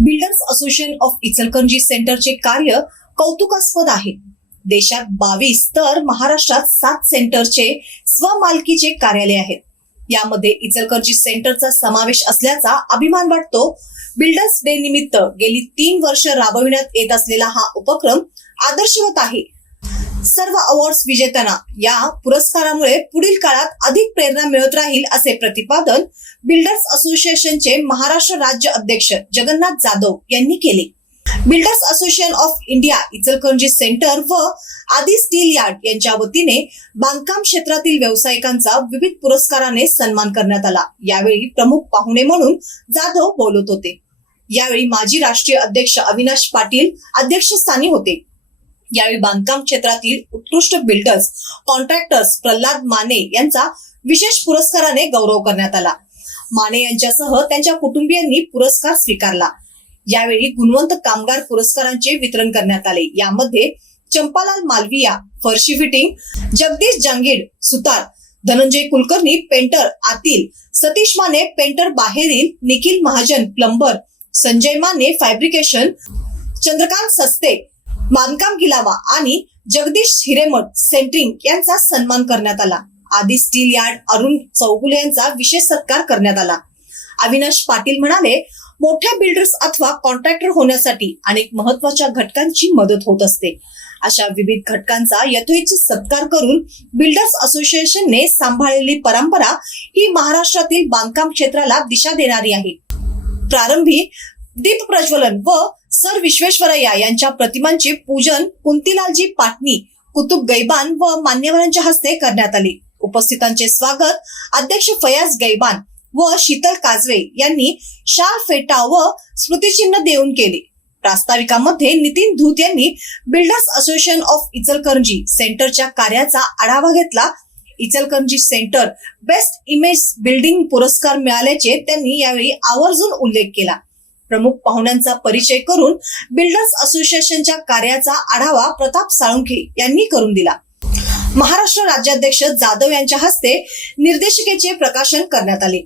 Builders association of Ichalkaranji सेंटरचे कार्य कौतुकास्पद आहे. देशात बावीस तर महाराष्ट्रात सात सेंटरचे स्वमालकीचे कार्यालय आहेत. यामध्ये इचलकरंजी सेंटरचा समावेश असल्याचा अभिमान वाटतो. बिल्डर्स डे निमित्त गेली तीन वर्ष राबविण्यात येत असलेला हा उपक्रम आदर्शवत आहे. सर्व अवॉर्ड्स विजेत्यांना या पुरस्कारामुळे पुढील काळात अधिक प्रेरणा मिळत राहील असे प्रतिपादन बिल्डर्स असोसिएशनचे महाराष्ट्र राज्य अध्यक्ष जगन्नाथ जाधव यांनी केले. Builders association of India Ichalkaranji center व आदी स्टील यार्ड यांच्या वतीने बांधकाम क्षेत्रातील व्यावसायिकांचा विविध पुरस्काराने सन्मान करण्यात आला. यावेळी प्रमुख पाहुणे म्हणून जाधव बोलत होते. यावेळी माजी राष्ट्रीय अध्यक्ष अविनाश पाटील अध्यक्षस्थानी होते. यावेळी बांधकाम क्षेत्रातील उत्कृष्ट बिल्डर्स कॉन्ट्रॅक्टर्स प्रल्हाद माने यांचा विशेष पुरस्काराने गौरव करण्यात आला. माने यांच्यासह त्यांच्या कुटुंबियांनी पुरस्कार स्वीकारला. यावेळी गुणवंत कामगार पुरस्कारांचे वितरण करण्यात आले. यामध्ये चंपालाल मालविया फरशी फिटिंग जगदीश जांगीड सुतार धनंजय कुलकर्णी पेंटर आतील सतीश माने पेंटर बाहेरील निखिल महाजन प्लंबर संजय माने फॅब्रिकेशन चंद्रकांत सस्ते बांधकाम किलावा आणि जगदीश हिरेमठ सेंट्रिंग यांचा सन्मान करण्यात आला. आदी स्टील यार्ड अरुण चौगुले यांचा विशेष सत्कार करण्यात आला. अविनाश पाटील म्हणाले मोठ्या बिल्डर्स अथवा कॉन्ट्रॅक्टर होण्यासाठी अनेक महत्त्वाच्या घटकांची मदत होत असते. अशा विविध घटकांचा यथोचित सत्कार करून बिल्डर्स असोसिएशनने सांभाळलेली परंपरा ही महाराष्ट्रातील बांधकाम क्षेत्राला दिशा देणारी आहे. प्रारंभी दीप प्रज्वलन व सर विश्वेश्वरय्या यांच्या प्रतिमांचे पूजन कुंतीलालजी पाटणी कुतुब गैबान व मान्यवरांच्या हस्ते करण्यात आले. उपस्थितांचे स्वागत अध्यक्ष फयाज गैबान व शीतल काजवे यांनी शाल फेटा व स्मृतिचिन्ह देऊन केले. प्रास्ताविकामध्ये नितीन धूत यांनी बिल्डर्स असोसिएशन ऑफ इचलकरंजी सेंटरच्या कार्याचा आढावा घेतला. Ichalkaranji center best image building पुरस्कार मिळाल्याचे त्यांनी यावेळी आवर्जून उल्लेख केला. प्रमुख पाहुण्यांचा परिचय करून बिल्डर्स असोसिएशनच्या कार्याचा आढावा प्रताप साळुंखे यांनी करून दिला. महाराष्ट्र राज्याध्यक्ष जाधव यांच्या हस्ते निर्देशिकेचे प्रकाशन करण्यात आले.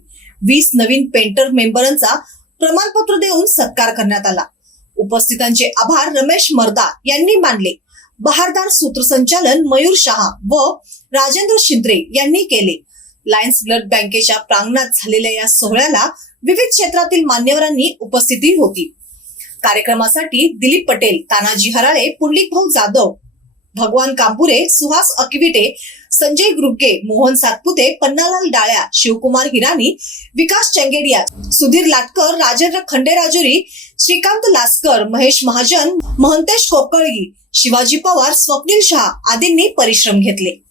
वीस नवीन पेंटर मेंबरांचा प्रमाणपत्र देऊन सत्कार करण्यात आला. उपस्थितांचे आभार रमेश मर्दा यांनी मानले. बहारदार सूत्रसंचालन मयूर शहा व राजेंद्र शिंद्रे यांनी केले. लायन्स ब्लड बँकेच्या प्रांगणात झालेल्या या सोहळ्याला विविध क्षेत्रातील मान्यवरांनी उपस्थिती होती. कार्यक्रमासाठी दिलीप पटेल तानाजी हराळे पुंडलिक भाऊ जाधव भगवान कांपुरे सुहास अकिविटे संजय ग्रुगे मोहन सातपुते पन्नालाल डाळ्या शिवकुमार हिरानी विकास चंगेडिया सुधीर लाटकर राजेंद्र खंडेराजुरी श्रीकांत लासकर महेश महाजन महंतेश कोकळगी शिवाजी पवार स्वप्नील शहा आदींनी परिश्रम घेतले.